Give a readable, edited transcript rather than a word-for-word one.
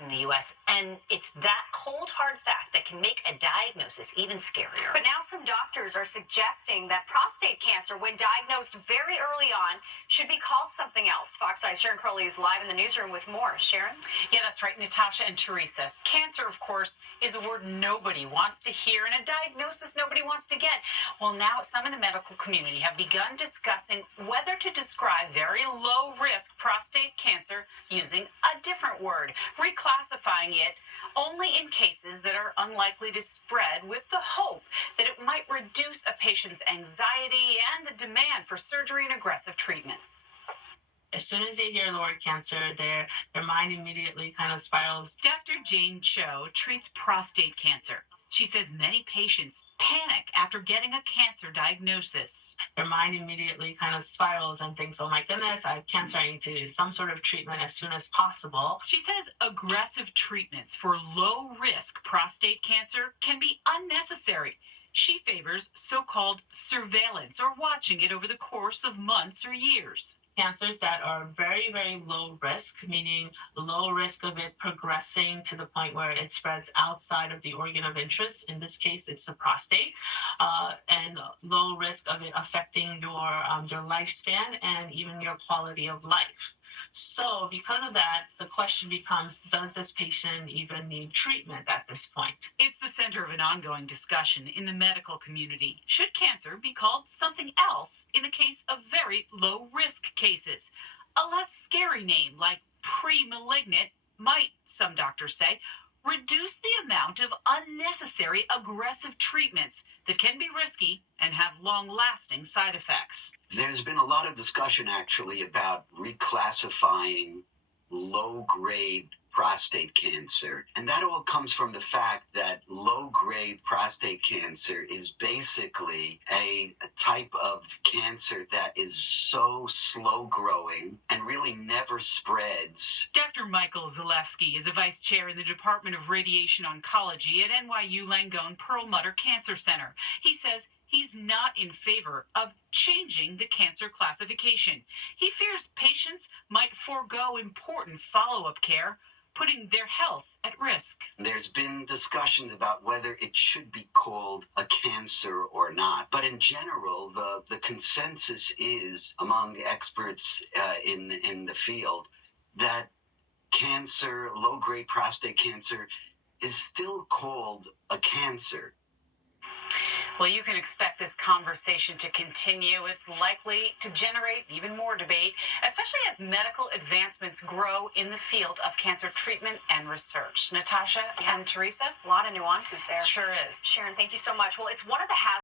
in the U.S., and it's that cold, hard fact that can make a diagnosis even scarier. But now some doctors are suggesting that prostate cancer, when diagnosed very early on, should be called something else. Fox Eye's Sharon Crowley is live in the newsroom with more. Sharon? Yeah, that's right, Natasha and Teresa. Cancer, of course, is a word nobody wants to hear and a diagnosis nobody wants to get. Well, now some in the medical community have begun discussing whether to describe very low-risk prostate cancer using a different word, reclassifying it only in cases that are unlikely to spread, with the hope that it might reduce a patient's anxiety and the demand for surgery and aggressive treatments. As soon as they hear the word cancer, their mind immediately kind of spirals. Dr. Jane Cho treats prostate cancer. She says many patients panic after getting a cancer diagnosis. Their mind immediately kind of spirals and thinks, oh my goodness, I have cancer, I need to do some sort of treatment as soon as possible. She says aggressive treatments for low-risk prostate cancer can be unnecessary. She favors so-called surveillance, or watching it over the course of months or years. Cancers that are very, very low risk, meaning low risk of it progressing to the point where it spreads outside of the organ of interest. In this case, it's the prostate, and low risk of it affecting your lifespan and even your quality of life. So because of that, the question becomes, does this patient even need treatment at this point? It's the center of an ongoing discussion in the medical community. Should cancer be called something else in the case of very low-risk cases? A less scary name like pre-malignant might, some doctors say, reduce the amount of unnecessary aggressive treatments that can be risky and have long-lasting side effects. There's been a lot of discussion, actually, about reclassifying low-grade prostate cancer. And that all comes from the fact that low-grade prostate cancer is basically a type of cancer that is so slow-growing and really never spreads. Dr. Michael Zalewski is a vice chair in the Department of Radiation Oncology at NYU Langone Perlmutter Cancer Center. He says he's not in favor of changing the cancer classification. He fears patients might forego important follow-up care, putting their health at risk. There's been discussions about whether it should be called a cancer or not. But in general, the consensus is among the experts in the field that cancer, low-grade prostate cancer, is still called a cancer. Well, you can expect this conversation to continue. It's likely to generate even more debate, especially as medical advancements grow in the field of cancer treatment and research. Natasha and Teresa? A lot of nuances there. Sure is. Sharon, thank you so much. Well, it's one of the hazards